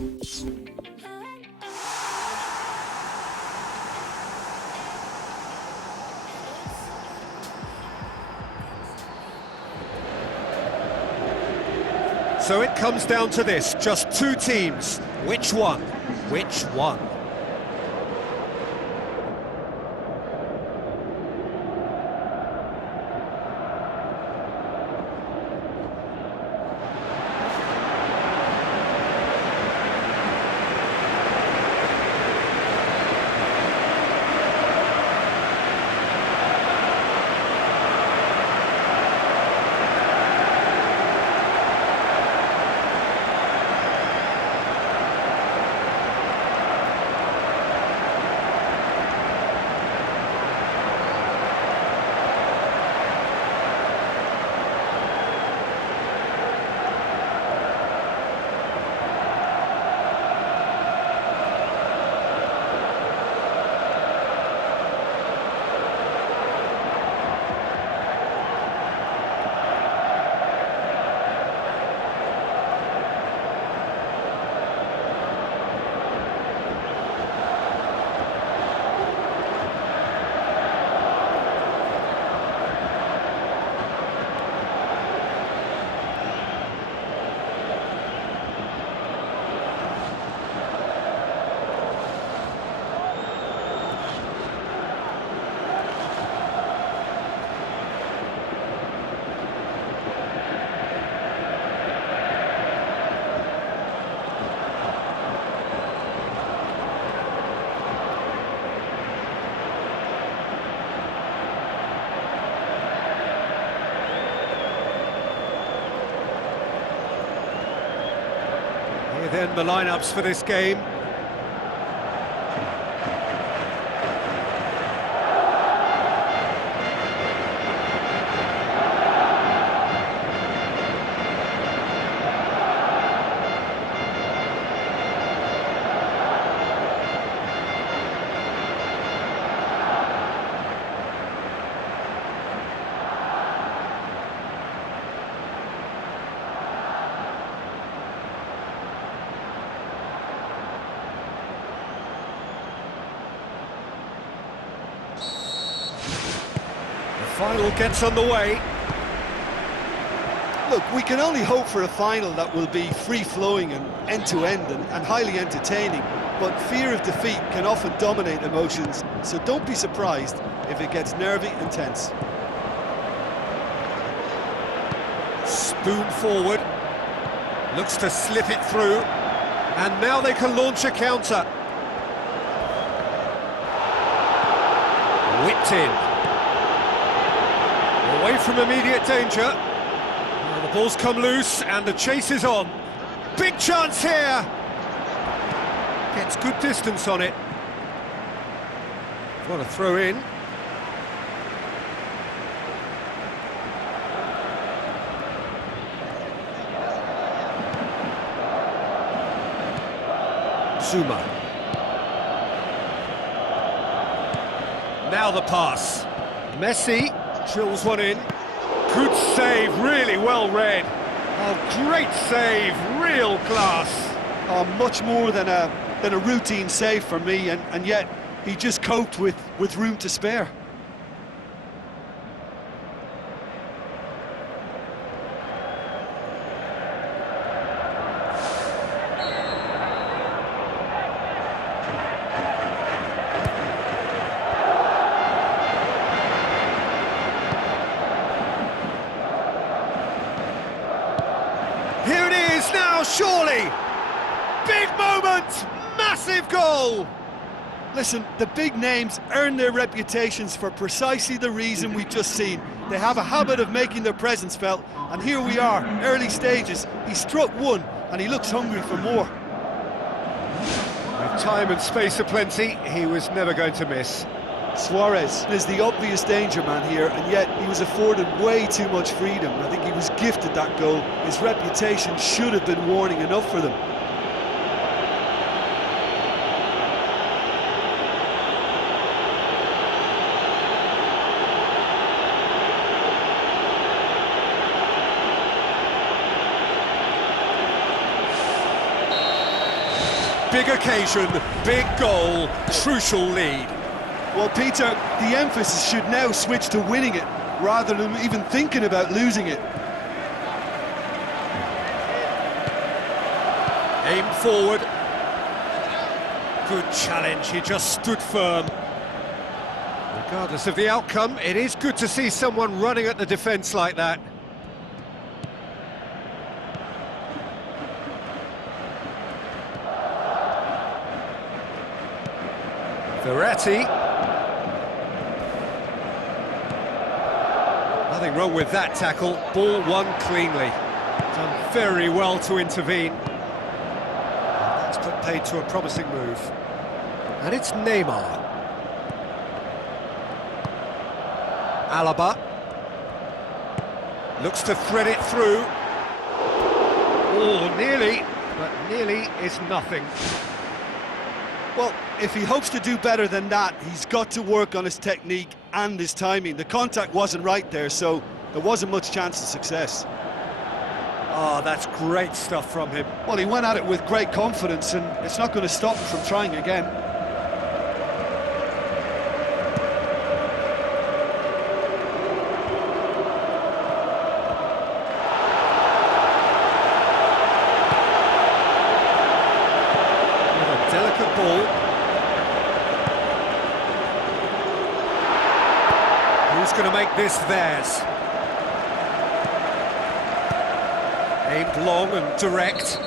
So it comes down to this, just two teams. Which one? Which one? Then the lineups for this game. Final gets underway. Look, we can only hope for a final that will be free-flowing and end-to-end and highly entertaining, but fear of defeat can often dominate emotions, so don't be surprised if it gets nervy and tense. Spoon forward, looks to slip it through, and now they can launch a counter. Whipped in. Away from immediate danger. Well, the ball's come loose and the chase is on. Big chance here. Gets good distance on it. What a throw in. Zuma. Now the pass. Messi. Drills one in. Good save, really well read. Oh, great save, real class. Oh, much more than a routine save for me, and yet he just coped with room to spare. Here it is now, surely! Big moment! Massive goal! Listen, the big names earn their reputations for precisely the reason we've just seen. They have a habit of making their presence felt, and here we are, early stages. He struck one, and he looks hungry for more. With time and space aplenty, he was never going to miss. Suarez is the obvious danger man here, and yet he was afforded way too much freedom. I think he was gifted that goal. His reputation should have been warning enough for them. Big occasion, big goal, crucial lead. Well, Peter, the emphasis should now switch to winning it, rather than even thinking about losing it. Aim forward. Good challenge, he just stood firm. Regardless of the outcome, it is good to see someone running at the defence like that. Verratti. Nothing wrong with that tackle, ball won cleanly. Done very well to intervene. And that's put paid to a promising move. And it's Neymar. Alaba. Looks to thread it through. Oh, nearly, but nearly is nothing. Well, if he hopes to do better than that, he's got to work on his technique and his timing. The contact wasn't right there, so there wasn't much chance of success. Oh, that's great stuff from him. Well, he went at it with great confidence, and it's not going to stop him from trying again. Delicate ball. Who's going to make this theirs? Aimed long and direct.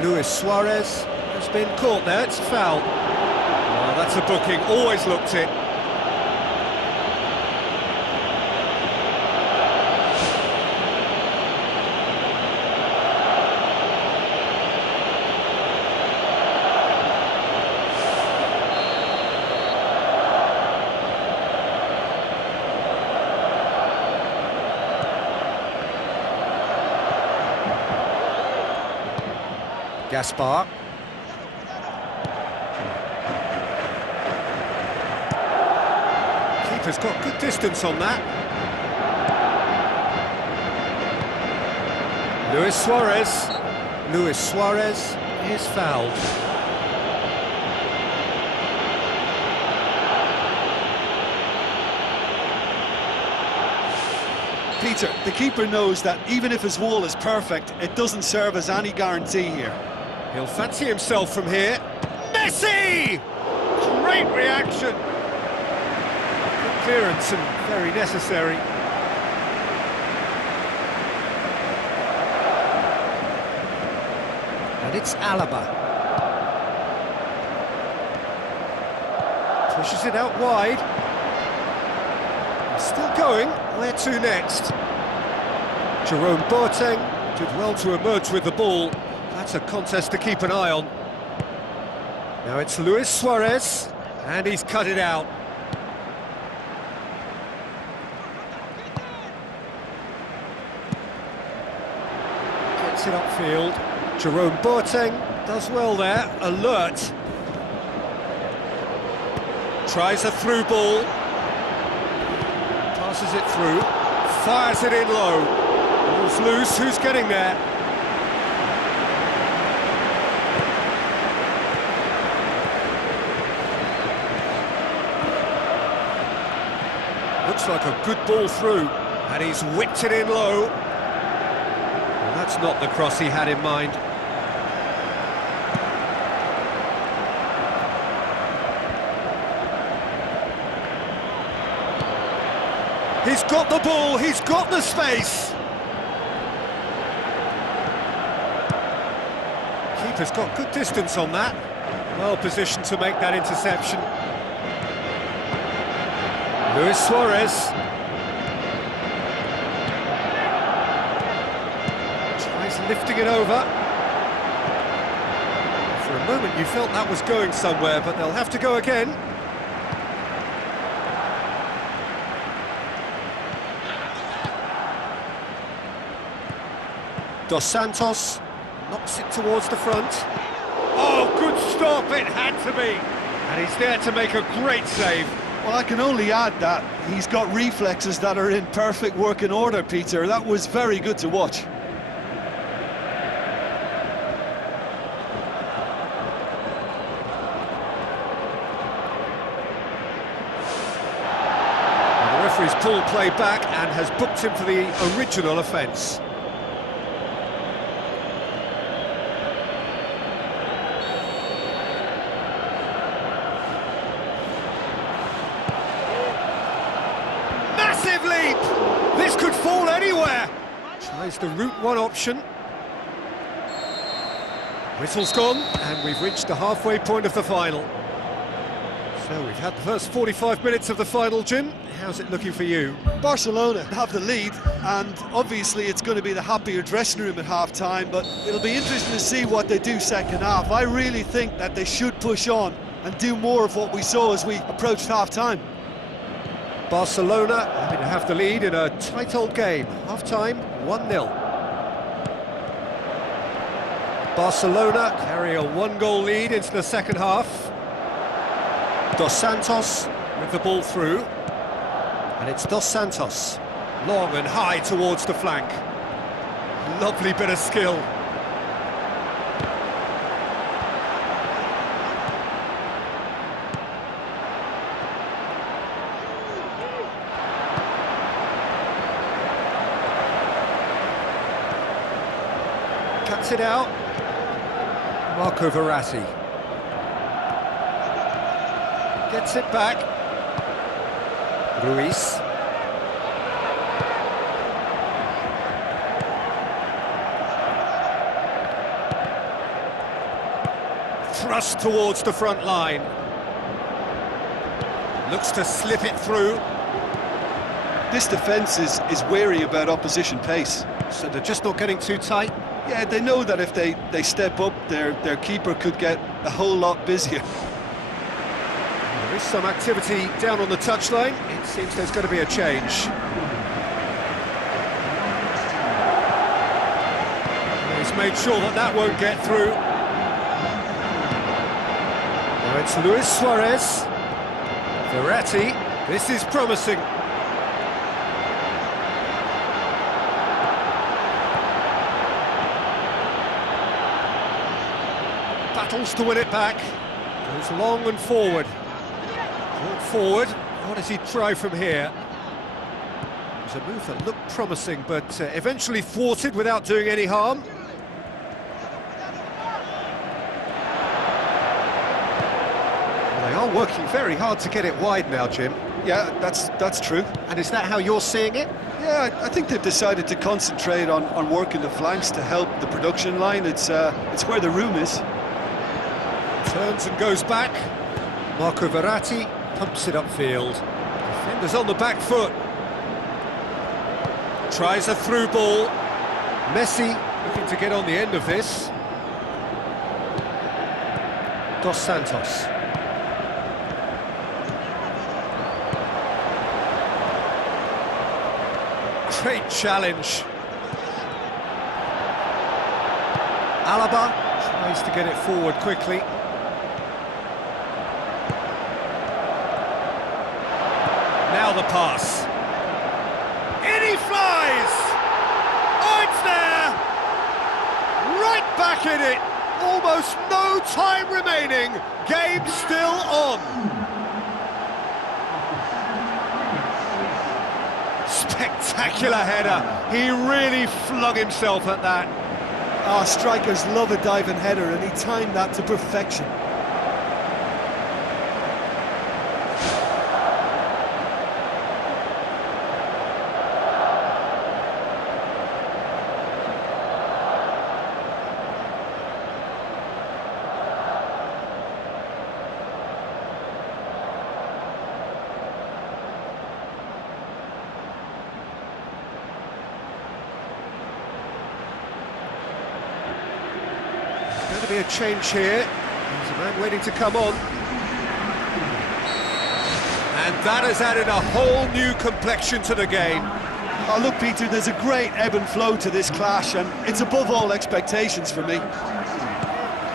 Luis Suarez has been caught there, it's a foul. Oh, that's a booking, always looked it. Gaspar. Keeper's got good distance on that. Luis Suarez. Luis Suarez is fouled. Peter, the keeper knows that even if his wall is perfect, it doesn't serve as any guarantee here. He'll fancy himself from here. Messi! Great reaction. Good clearance and very necessary. And it's Alaba. Pushes it out wide. Still going. Where to next? Jerome Boateng did well to emerge with the ball. That's a contest to keep an eye on. Now it's Luis Suarez, and he's cut it out. Gets it upfield. Jerome Boateng does well there, alert. Tries a through ball. Passes it through, fires it in low. Ball's loose, who's getting there? Looks like a good ball through, and he's whipped it in low. Well, that's not the cross he had in mind. He's got the ball, he's got the space. Keeper's got good distance on that. Well positioned to make that interception. Luis Suarez. Tries lifting it over. For a moment you felt that was going somewhere, but they'll have to go again. Dos Santos knocks it towards the front. Oh, good stop, it had to be. And he's there to make a great save. Well, I can only add that he's got reflexes that are in perfect working order, Peter. That was very good to watch. pull play back and has booked him for the original offence. Massive leap! This could fall anywhere! Tries the route one option. Whistle's gone, and we've reached the halfway point of the final. So we've had the first 45 minutes of the final, Jim. How's it looking for you? Barcelona have the lead, and obviously it's going to be the happier dressing room at half-time, but it'll be interesting to see what they do second half. I really think that they should push on and do more of what we saw as we approached half-time. Barcelona happy to have the lead in a tight old game. Half-time, 1-0. Barcelona carry a one-goal lead into the second half. Dos Santos with the ball through, and it's Dos Santos, long and high towards the flank. Lovely bit of skill. Cuts it out. Marco Verratti. Gets it back. Ruiz. Thrust towards the front line. Looks to slip it through. This defence is wary about opposition pace. So they're just not getting too tight. Yeah, they know that if they step up, their keeper could get a whole lot busier. There is some activity down on the touchline. It seems there's going to be a change. He's made sure that that won't get through. Now it's Luis Suarez. Verratti. This is promising. Battles to win it back. Goes long and forward. Brought forward. What does he try from here? It was a move that looked promising, but eventually thwarted without doing any harm. Well, they are working very hard to get it wide now, Jim. Yeah, that's true. And is that how you're seeing it? Yeah, I think they've decided to concentrate on working the flanks to help the production line. It's where the room is. Turns and goes back. Marco Verratti pumps it upfield. Defenders on the back foot. Tries a through ball. Messi looking to get on the end of this. Dos Santos. Great challenge. Alaba tries to get it forward quickly. Now the pass. In he flies! Oh, it's there! Right back in it! Almost no time remaining. Game still on. Spectacular header. He really flung himself at that. Ah, strikers love a diving header, and he timed that to perfection. Going to be a change here. There's a man waiting to come on. And that has added a whole new complexion to the game. Oh, look, Peter, there's a great ebb and flow to this clash, and it's above all expectations for me.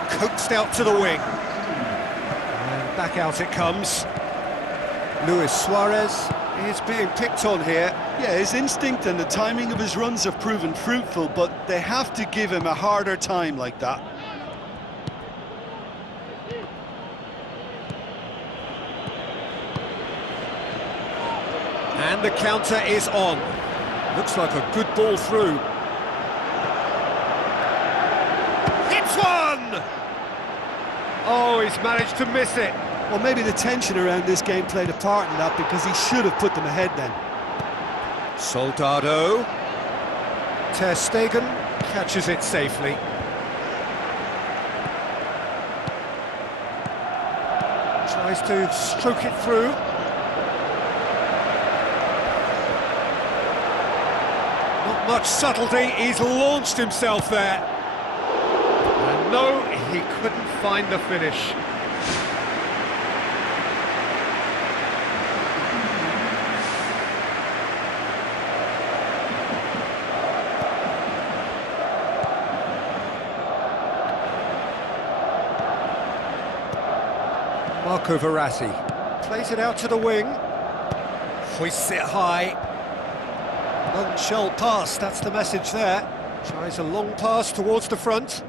Coaxed out to the wing. And back out it comes. Luis Suarez is being picked on here. Yeah, his instinct and the timing of his runs have proven fruitful, but they have to give him a harder time like that. And the counter is on. Looks like a good ball through. Hits one! Oh, he's managed to miss it. Well, maybe the tension around this game played a part in that, because he should have put them ahead then. Soldado. Ter Stegen catches it safely. Tries to stroke it through. Not much subtlety, he's launched himself there. And no, he couldn't find the finish. Marco Verratti plays it out to the wing, hoists it high. None shall pass, that's the message there. Tries a long pass towards the front.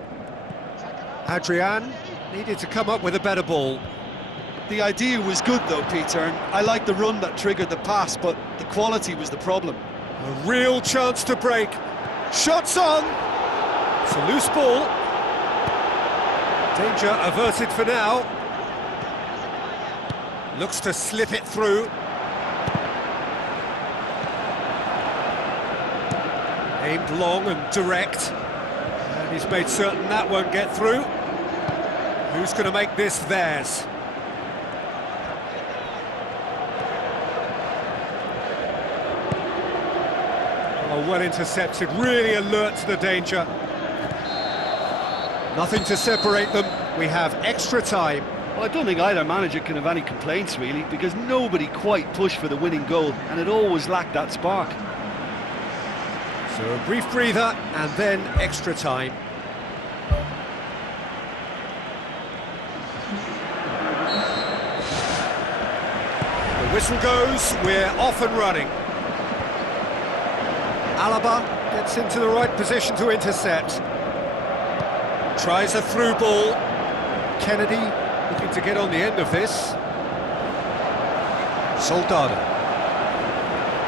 Adrian needed to come up with a better ball. The idea was good though, Peter, and I like the run that triggered the pass, but the quality was the problem. A real chance to break. Shots on! It's a loose ball. Danger averted for now. Looks to slip it through. Aimed long and direct. And he's made certain that won't get through. Who's going to make this theirs? Oh, well intercepted, really alert to the danger. Nothing to separate them. We have extra time. Well, I don't think either manager can have any complaints, really, because nobody quite pushed for the winning goal, and it always lacked that spark. So a brief breather, and then extra time. The whistle goes, we're off and running. Alaba gets into the right position to intercept. Tries a through ball. Kennedy looking to get on the end of this. Soldado.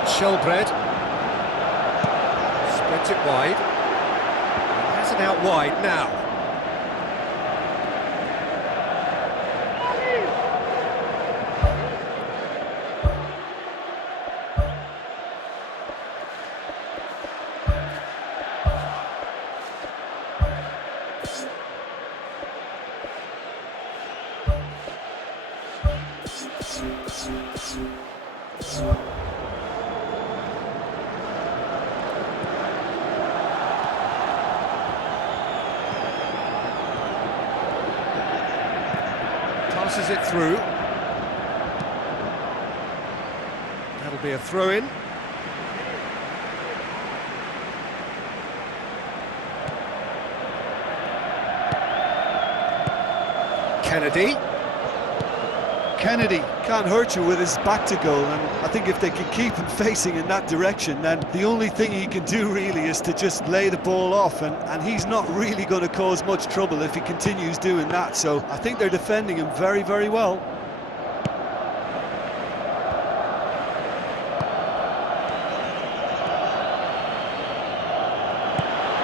Shelbred. Spreads it wide. He has it out wide now. Passes it through. That'll be a throw-in. Kennedy can't hurt you with his back to goal, and I think if they can keep him facing in that direction, then the only thing he can do really is to just lay the ball off, and he's not really going to cause much trouble if he continues doing that, so I think they're defending him very, very well.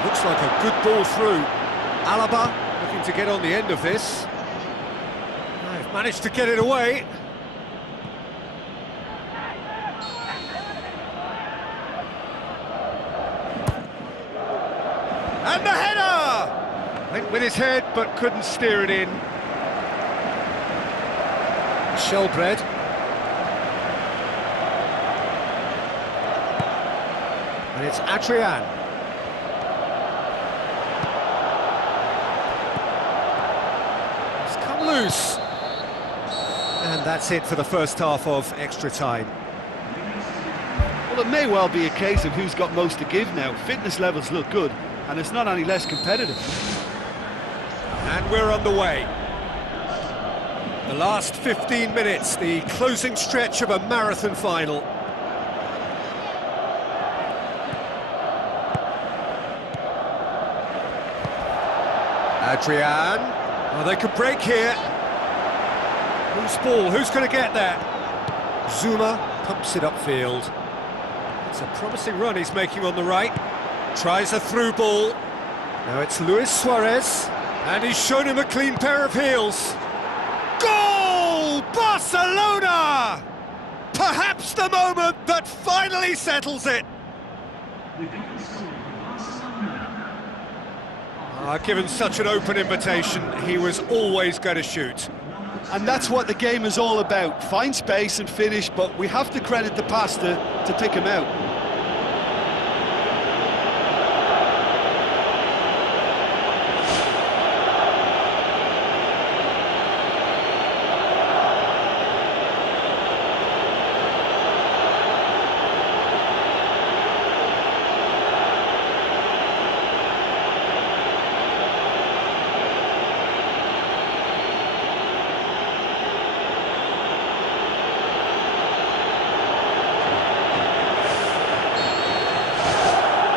Looks like a good ball through. Alaba looking to get on the end of this. They've managed to get it away. And the header! Went with his head but couldn't steer it in. Shelbred. And it's Adrian. It's come loose. And that's it for the first half of extra time. Well, it may well be a case of who's got most to give now. Fitness levels look good, and it's not any less competitive. And we're on the way. The last 15 minutes, the closing stretch of a marathon final. Adrian. Oh, they could break here. Loose ball, who's going to get that? Zuma pumps it upfield. It's a promising run he's making on the right. Tries a through ball. Now it's Luis Suarez. And he's shown him a clean pair of heels. Goal! Barcelona! Perhaps the moment that finally settles it. Given such an open invitation, he was always going to shoot. And that's what the game is all about. Find space and finish, but we have to credit the pass to pick him out.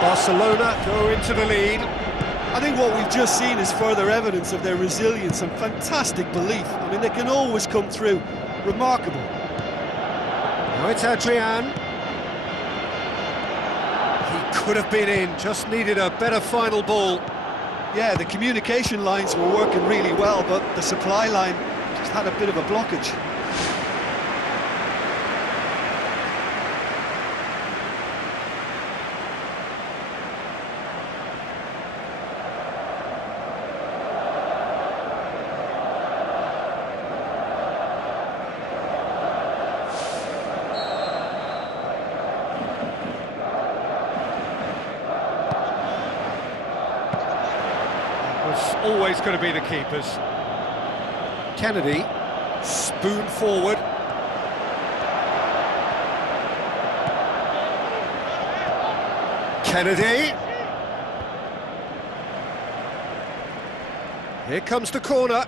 Barcelona go into the lead. I think what we've just seen is further evidence of their resilience and fantastic belief. I mean, they can always come through. Remarkable. Now it's Adrian. He could have been in, just needed a better final ball. Yeah, the communication lines were working really well, but the supply line just had a bit of a blockage. Was always going to be the keepers. Kennedy, spoon forward. Kennedy. Here comes the corner.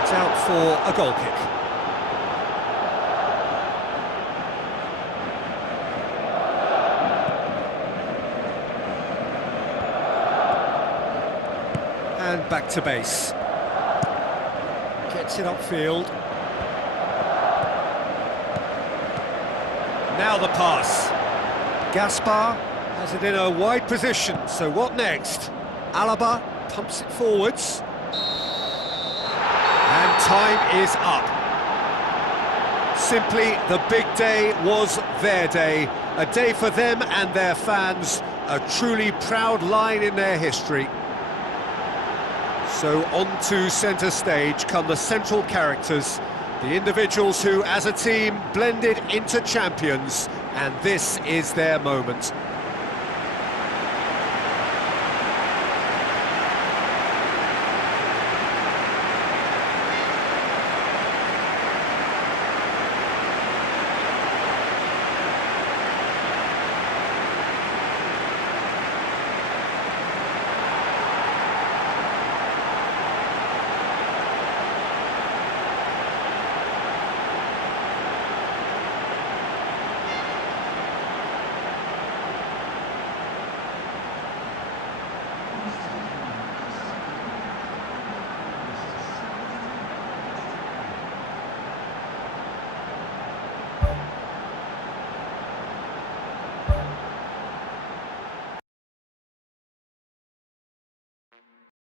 It's out for a goal kick. And back to base. Gets it upfield. Now the pass. Gaspar has it in a wide position, so what next? Alaba pumps it forwards. And time is up. Simply, the big day was their day. A day for them and their fans. A truly proud line in their history. So on to centre stage come the central characters, the individuals who, as a team, blended into champions, and this is their moment.